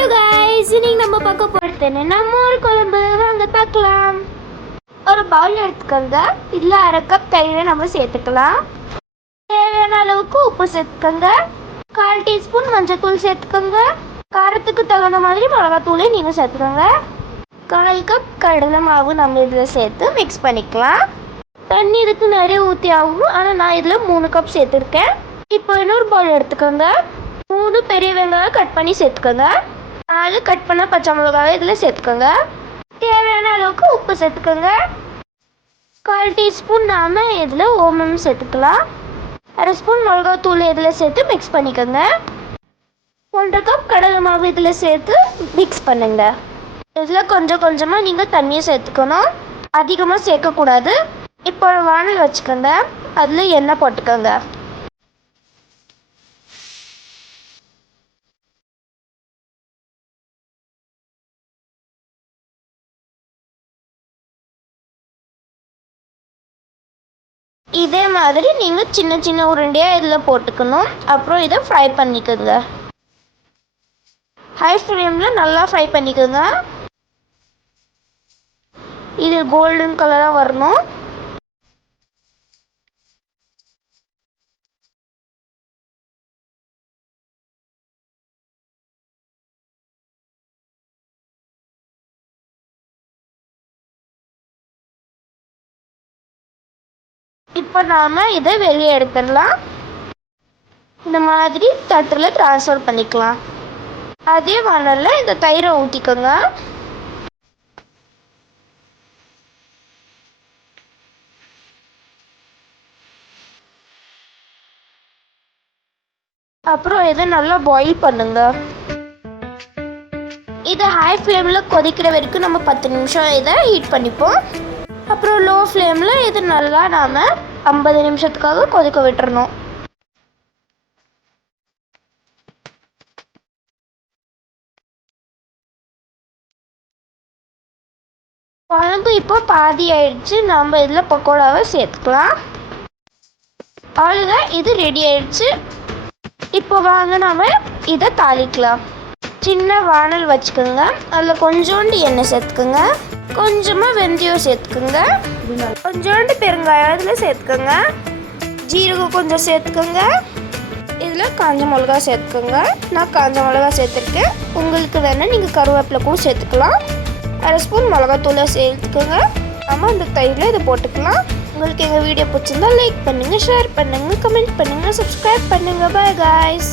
Hello guys, இன்னைக்கு நம்ம பார்க்க போறது என்னன்னா மோர் குழம்பு. வாங்க பார்க்கலாம். ஒரு பவுல் எடுத்துக்கோங்க. இதுல அரை கப் தயிரை நம்ம சேர்த்துக்கலாம். தேவையான அளவுக்கு உப்பு சேர்த்துக்கோங்க. 1/4 டீஸ்பூன் மஞ்சள் சேர்த்துக்கோங்க. காரத்துக்கு தகுந்த மாதிரி மிளகாத்தூளை நீங்கள் சேர்த்துக்கோங்க. 1/4 கப் கடலை மாவு நம்ம இதில் சேர்த்து மிக்ஸ் பண்ணிக்கலாம். தண்ணி இதுக்கு நிறைய ஊற்றி ஆகும், ஆனால் நான் இதில் 3 கப் சேர்த்துருக்கேன். இப்போ இன்னொரு பவுல் எடுத்துக்கோங்க. 3 பெரிய வெங்காயம் கட் பண்ணி சேர்த்துக்கோங்க. 4 கட் பண்ண பச்சை மிளகாய் இதில் சேர்த்துக்கோங்க. தேவையான அளவுக்கு உப்பு சேர்த்துக்கோங்க. 1/4 டீஸ்பூன் நாம் இதில் ஓமம் சேர்த்துக்கலாம். 1/2 ஸ்பூன் மிளகாத்தூள் இதில் சேர்த்து மிக்ஸ் பண்ணிக்கோங்க. 1/2 கப் கடலை மாவு இதில் சேர்த்து மிக்ஸ் பண்ணுங்க. இதில் கொஞ்சம் கொஞ்சமாக நீங்கள் தண்ணியை சேர்த்துக்கணும், அதிகமாக சேர்க்கக்கூடாது. இப்போ வானல் வச்சுக்கோங்க. அதில் எண்ணெய் போட்டுக்கோங்க. இதே மாதிரி நீங்கள் சின்ன சின்ன உருண்டையாக இதில் போட்டுக்கணும். அப்புறம் இதை ஃப்ரை பண்ணிக்கோங்க. ஹை ஃப்ளேமில் நல்லா ஃப்ரை பண்ணிக்கோங்க. இது கோல்டன் கலராக வரணும். இப்போ நாம் இதை வெளியே எடுத்துடலாம். இந்த மாதிரி தட்டில் ட்ரான்ஸ்ஃபர் பண்ணிக்கலாம். அதே வானலில் இந்த தயிரை ஊற்றிக்கோங்க. அப்புறம் இதை நல்லா பாயில் பண்ணுங்க. இதை ஹை ஃப்ளேமில் கொதிக்கிற வரைக்கும் நம்ம 10 நிமிஷம் இதை ஹீட் பண்ணிப்போம். அப்புறம் லோ ஃப்ளேமில் இது நல்லா நாம் 50 நிமிஷத்துக்காக கொதிக்க விட்டுறணும். குழம்பு இப்போ பாதி ஆயிடுச்சு. நம்ம இதில் பக்கோடாவை சேர்த்துக்கலாம். அவ்வளோதான், இது ரெடி ஆயிடுச்சு. இப்போ வாங்க நாம் இதை தாளிக்கலாம். சின்ன வானல் வச்சுக்கோங்க. அதில் கொஞ்சோண்டு எண்ணெய் சேர்த்துக்கோங்க. கொஞ்சமாக வெந்தயம் சேர்த்துக்கோங்க. கொஞ்சோண்டு பெருங்காயம் இதில் சேர்த்துக்கோங்க. ஜீரகம் கொஞ்சம் சேர்த்துக்கோங்க. இதில் காஞ்ச மிளகா சேர்த்துக்கோங்க. நான் காஞ்ச மிளகா சேர்த்துருக்கேன். உங்களுக்கு வேணால் நீங்கள் கருவேப்பிலை கூட சேர்த்துக்கலாம். 1/2 ஸ்பூன் மிளகாத்தூளை சேர்த்துக்கோங்க. நம்ம இந்த தயிரில் இதை போட்டுக்கலாம். உங்களுக்கு எங்கள் வீடியோ பிடிச்சிருந்தா லைக் பண்ணுங்கள், ஷேர் பண்ணுங்கள், கமெண்ட் பண்ணுங்கள், சப்ஸ்கிரைப் பண்ணுங்கள். Bye guys.